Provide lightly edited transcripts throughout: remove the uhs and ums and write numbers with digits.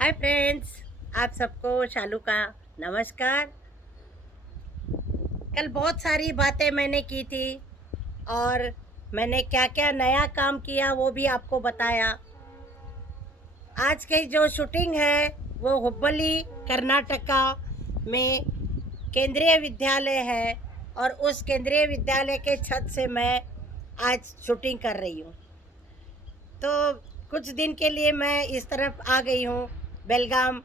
Hi friends, आप सबको शालू का नमस्कार। कल बहुत सारी बातें मैंने की थी और मैंने क्या क्या नया काम किया वो भी आपको बताया। आज की जो शूटिंग है वो हुब्बली कर्नाटका में केंद्रीय विद्यालय है और उस केंद्रीय विद्यालय के छत से मैं आज शूटिंग कर रही हूँ। तो कुछ दिन के लिए मैं इस तरफ आ गई हूँ, बेलगाम,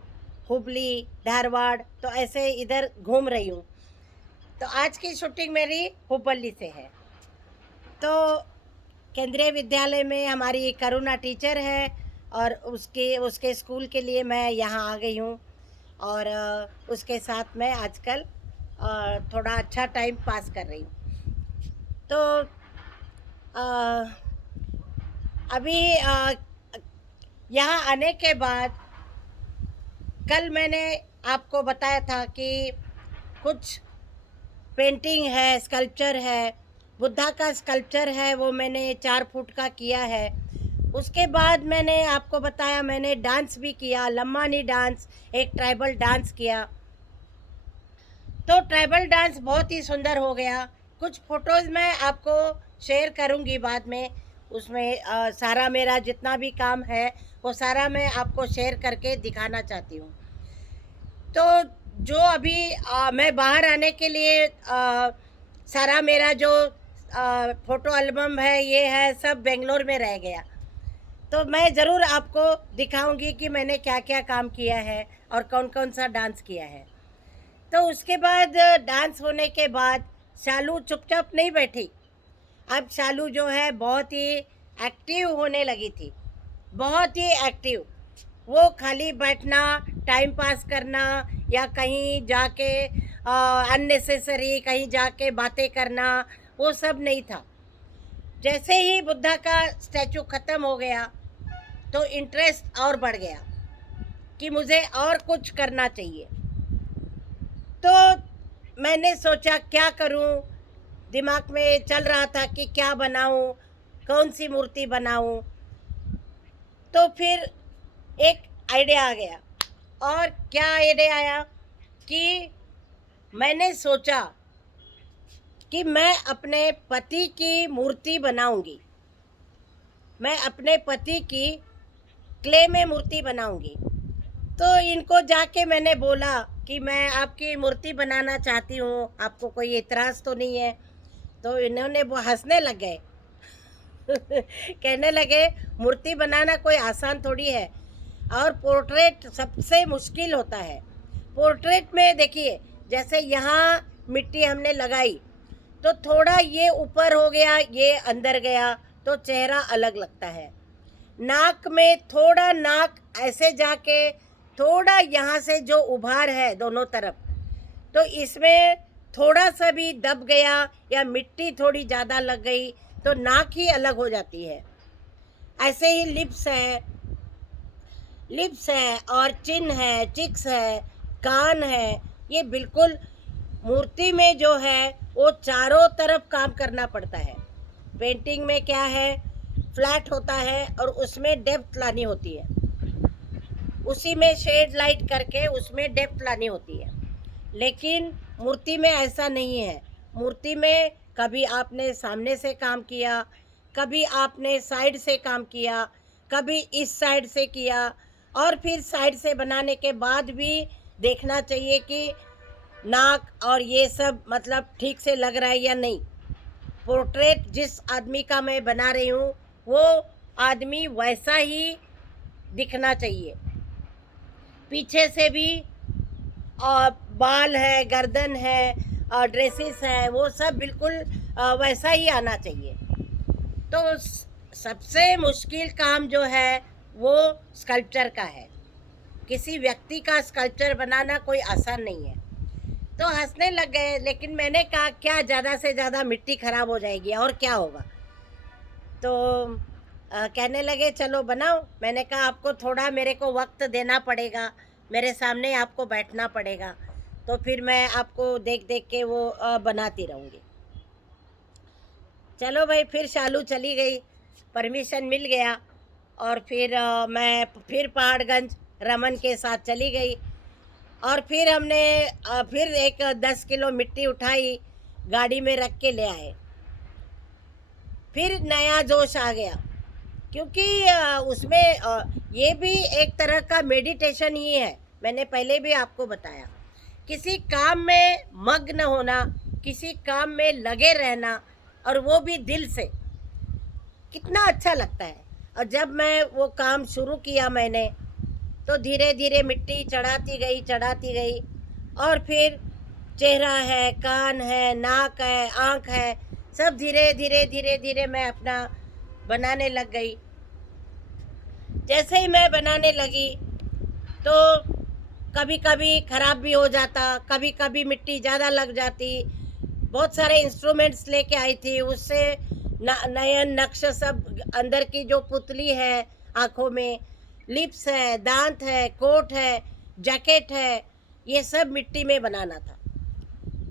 हुबली, धारवाड़, तो ऐसे इधर घूम रही हूँ। तो आज की शूटिंग मेरी हुबली से है। तो केंद्रीय विद्यालय में हमारी करुणा टीचर है और उसके उसके स्कूल के लिए मैं यहाँ आ गई हूँ। और उसके साथ मैं आजकल थोड़ा अच्छा टाइम पास कर रही हूँ। तो अ, अभी यहाँ आने के बाद कल मैंने आपको बताया था कि कुछ पेंटिंग है, स्कल्पचर है, बुद्धा का स्कल्पचर है, वो मैंने 4 फुट का किया है। उसके बाद मैंने आपको बताया मैंने डांस भी किया, लम्मानी डांस, एक ट्राइबल डांस किया। तो ट्राइबल डांस बहुत ही सुंदर हो गया। कुछ फोटोज़ मैं आपको शेयर करूंगी बाद में। उसमें सारा मेरा जितना भी काम है वो सारा मैं आपको शेयर करके दिखाना चाहती हूँ। तो जो अभी मैं बाहर आने के लिए सारा मेरा जो फ़ोटो एल्बम है, ये है, सब बेंगलोर में रह गया। तो मैं ज़रूर आपको दिखाऊंगी कि मैंने क्या क्या काम किया है और कौन कौन सा डांस किया है। तो उसके बाद डांस होने के बाद शालू चुपचाप नहीं बैठी। अब शालू जो है बहुत ही एक्टिव होने लगी थी, बहुत ही एक्टिव। वो खाली बैठना, टाइम पास करना या कहीं जाके अननेसेसरी कहीं जाके बातें करना, वो सब नहीं था। जैसे ही बुद्धा का स्टैचू ख़त्म हो गया तो इंटरेस्ट और बढ़ गया कि मुझे और कुछ करना चाहिए। तो मैंने सोचा क्या करूं, दिमाग में चल रहा था कि क्या बनाऊं, कौन सी मूर्ति बनाऊं। तो फिर एक आइडिया आ गया। और क्या आइडिया आया कि मैंने सोचा कि मैं अपने पति की मूर्ति बनाऊंगी। मैं अपने पति की क्ले में मूर्ति बनाऊंगी। तो इनको जाके मैंने बोला कि मैं आपकी मूर्ति बनाना चाहती हूँ, आपको कोई इतराज़ तो नहीं है। तो इन्होंने वो हंसने लग गए। कहने लगे मूर्ति बनाना कोई आसान थोड़ी है और पोर्ट्रेट सबसे मुश्किल होता है। पोर्ट्रेट में देखिए, जैसे यहाँ मिट्टी हमने लगाई तो थोड़ा ये ऊपर हो गया, ये अंदर गया, तो चेहरा अलग लगता है। नाक में थोड़ा, नाक ऐसे जाके थोड़ा यहाँ से जो उभार है दोनों तरफ, तो इसमें थोड़ा सा भी दब गया या मिट्टी थोड़ी ज़्यादा लग गई तो नाक ही अलग हो जाती है। ऐसे ही लिप्स है और चिन है, चिक्स है, कान है। ये बिल्कुल मूर्ति में जो है वो चारों तरफ काम करना पड़ता है। पेंटिंग में क्या है, फ्लैट होता है और उसमें डेप्थ लानी होती है, उसी में शेड लाइट करके उसमें डेप्थ लानी होती है। लेकिन मूर्ति में ऐसा नहीं है। मूर्ति में कभी आपने सामने से काम किया, कभी आपने साइड से काम किया, कभी इस साइड से किया, और फिर साइड से बनाने के बाद भी देखना चाहिए कि नाक और ये सब मतलब ठीक से लग रहा है या नहीं। पोर्ट्रेट जिस आदमी का मैं बना रही हूँ वो आदमी वैसा ही दिखना चाहिए। पीछे से भी और बाल है, गर्दन है और ड्रेसेस है, वो सब बिल्कुल वैसा ही आना चाहिए। तो सबसे मुश्किल काम जो है वो स्कल्पचर का है। किसी व्यक्ति का स्कल्पचर बनाना कोई आसान नहीं है। तो हंसने लग गए, लेकिन मैंने कहा क्या ज़्यादा से ज़्यादा मिट्टी खराब हो जाएगी और क्या होगा। तो कहने लगे चलो बनाओ। मैंने कहा आपको थोड़ा मेरे को वक्त देना पड़ेगा, मेरे सामने आपको बैठना पड़ेगा, तो फिर मैं आपको देख देख के वो बनाती रहूँगी। चलो भाई, फिर शालू चली गई, परमिशन मिल गया। और फिर मैं फिर पहाड़गंज रमन के साथ चली गई। और फिर हमने फिर एक 10 किलो मिट्टी उठाई, गाड़ी में रख के ले आए। फिर नया जोश आ गया, क्योंकि उसमें ये भी एक तरह का मेडिटेशन ही है। मैंने पहले भी आपको बताया, किसी काम में मग्न होना, किसी काम में लगे रहना, और वो भी दिल से, कितना अच्छा लगता है। और जब मैं वो काम शुरू किया मैंने, तो धीरे धीरे मिट्टी चढ़ाती गई, और फिर चेहरा है, कान है, नाक है, आँख है, सब धीरे धीरे मैं अपना बनाने लग गई। जैसे ही मैं बनाने लगी तो कभी कभी ख़राब भी हो जाता, कभी कभी मिट्टी ज़्यादा लग जाती। बहुत सारे इंस्ट्रूमेंट्स लेके आई थी, उससे नयन नक्श सब, अंदर की जो पुतली है, आँखों में लिप्स है, दांत है, कोट है, जैकेट है, ये सब मिट्टी में बनाना था।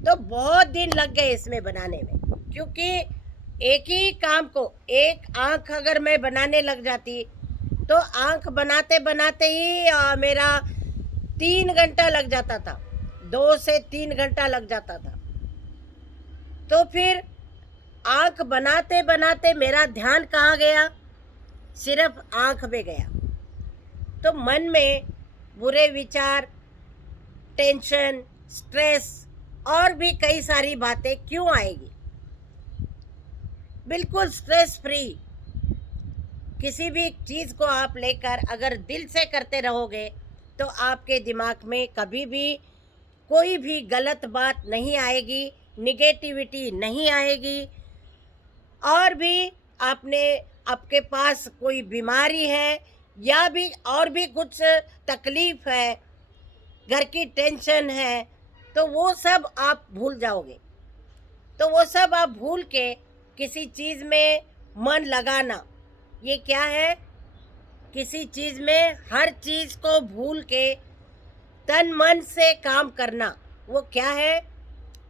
तो बहुत दिन लग गए इसमें बनाने में, क्योंकि एक ही काम को, एक आँख अगर मैं बनाने लग जाती तो आँख बनाते बनाते ही मेरा 3 घंटा लग जाता था, 2 से 3 घंटा लग जाता था। तो फिर आँख बनाते बनाते मेरा ध्यान कहाँ गया? सिर्फ आँख में गया। तो मन में बुरे विचार, टेंशन, स्ट्रेस और भी कई सारी बातें क्यों आएगी? बिल्कुल स्ट्रेस फ्री किसी भी चीज़ को आप लेकर अगर दिल से करते रहोगे तो आपके दिमाग में कभी भी कोई भी गलत बात नहीं आएगी, निगेटिविटी नहीं आएगी। और भी आपके पास कोई बीमारी है या भी और भी कुछ तकलीफ़ है, घर की टेंशन है, तो वो सब आप भूल जाओगे। तो वो सब आप भूल के किसी चीज़ में मन लगाना, ये क्या है? किसी चीज़ में हर चीज़ को भूल के तन मन से काम करना, वो क्या है?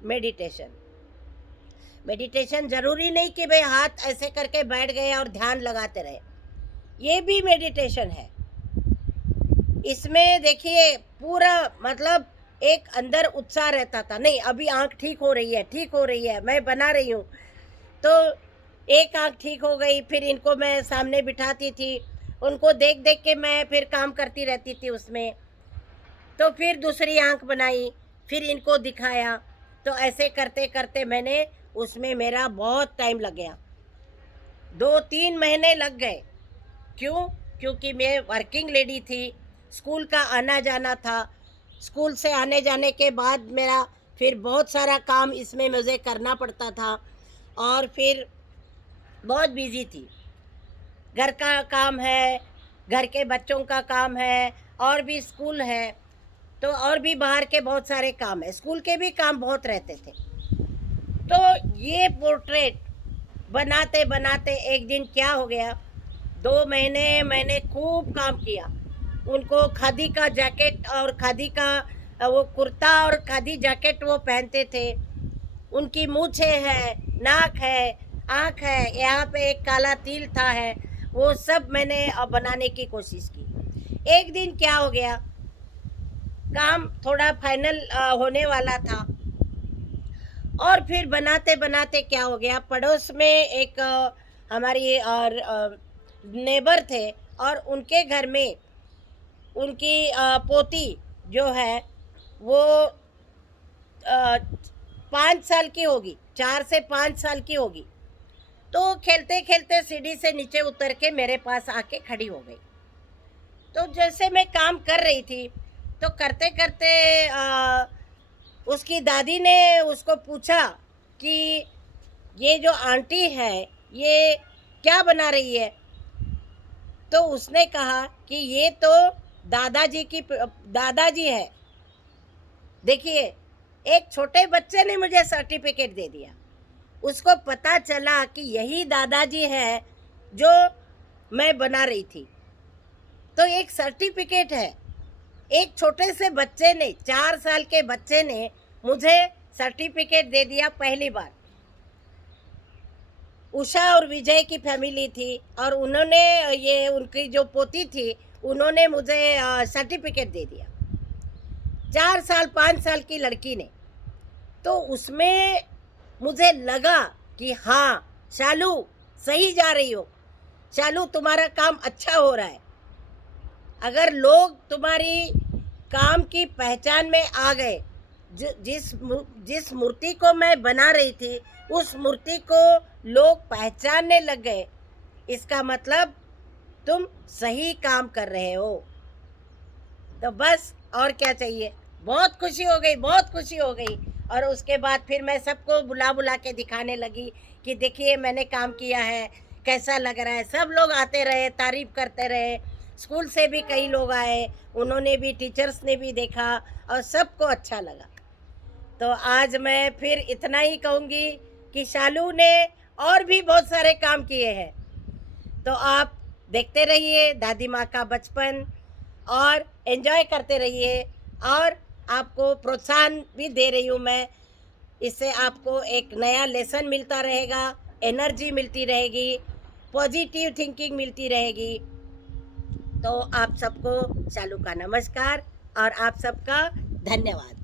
मेडिटेशन। मेडिटेशन ज़रूरी नहीं कि भाई हाथ ऐसे करके बैठ गए और ध्यान लगाते रहे, ये भी मेडिटेशन है। इसमें देखिए पूरा मतलब एक अंदर उत्साह रहता था, नहीं अभी आँख ठीक हो रही है, मैं बना रही हूँ। तो एक आँख ठीक हो गई, फिर इनको मैं सामने बिठाती थी, उनको देख देख के मैं फिर काम करती रहती थी उसमें। तो फिर दूसरी आँख बनाई, फिर इनको दिखाया। तो ऐसे करते करते मैंने उसमें मेरा बहुत टाइम लग गया, 2-3 महीने लग गए। क्यों? क्योंकि मैं वर्किंग लेडी थी, स्कूल का आना जाना था, स्कूल से आने जाने के बाद मेरा फिर बहुत सारा काम इसमें मुझे करना पड़ता था, और फिर बहुत बिजी थी। घर का काम है, घर के बच्चों का काम है, और भी स्कूल है, तो और भी बाहर के बहुत सारे काम है, स्कूल के भी काम बहुत रहते थे। तो ये पोर्ट्रेट बनाते बनाते एक दिन क्या हो गया, 2 महीने मैंने खूब काम किया। उनको खादी का जैकेट और खादी का वो कुर्ता और खादी जैकेट वो पहनते थे। उनकी मूछें है, नाक है, आँख है, यहाँ पे एक काला तिल था है, वो सब मैंने बनाने की कोशिश की। एक दिन क्या हो गया, काम थोड़ा फाइनल होने वाला था, और फिर बनाते बनाते क्या हो गया, पड़ोस में एक हमारी और नेबर थे, और उनके घर में उनकी पोती जो है वो 5 साल की होगी, 4 से 5 साल की होगी। तो खेलते खेलते सीढ़ी से नीचे उतर के मेरे पास आके खड़ी हो गई। तो जैसे मैं काम कर रही थी, तो करते करते उसकी दादी ने उसको पूछा कि ये जो आंटी है ये क्या बना रही है? तो उसने कहा कि ये तो दादाजी है। देखिए, एक छोटे बच्चे ने मुझे सर्टिफिकेट दे दिया। उसको पता चला कि यही दादाजी है जो मैं बना रही थी। तो एक सर्टिफिकेट है, एक छोटे से बच्चे ने, 4 साल के बच्चे ने मुझे सर्टिफिकेट दे दिया पहली बार। उषा और विजय की फैमिली थी, और उन्होंने ये उनकी जो पोती थी उन्होंने मुझे सर्टिफिकेट दे दिया। 4 साल 5 साल की लड़की ने, तो उसमें मुझे लगा कि हाँ शालू सही जा रही हो, शालू तुम्हारा काम अच्छा हो रहा है। अगर लोग तुम्हारी काम की पहचान में आ गए, जिस मूर्ति को मैं बना रही थी उस मूर्ति को लोग पहचानने लग गए, इसका मतलब तुम सही काम कर रहे हो। तो बस और क्या चाहिए। बहुत खुशी हो गई, बहुत खुशी हो गई। और उसके बाद फिर मैं सबको बुला बुला के दिखाने लगी कि देखिए मैंने काम किया है, कैसा लग रहा है। सब लोग आते रहे, तारीफ करते रहे। स्कूल से भी कई लोग आए, उन्होंने भी, टीचर्स ने भी देखा और सबको अच्छा लगा। तो आज मैं फिर इतना ही कहूँगी कि शालू ने और भी बहुत सारे काम किए हैं। तो आप देखते रहिए दादी माँ का बचपन और एंजॉय करते रहिए। और आपको प्रोत्साहन भी दे रही हूँ मैं, इससे आपको एक नया लेसन मिलता रहेगा, एनर्जी मिलती रहेगी, पॉजिटिव थिंकिंग मिलती रहेगी। तो आप सबको शालू का नमस्कार और आप सबका धन्यवाद।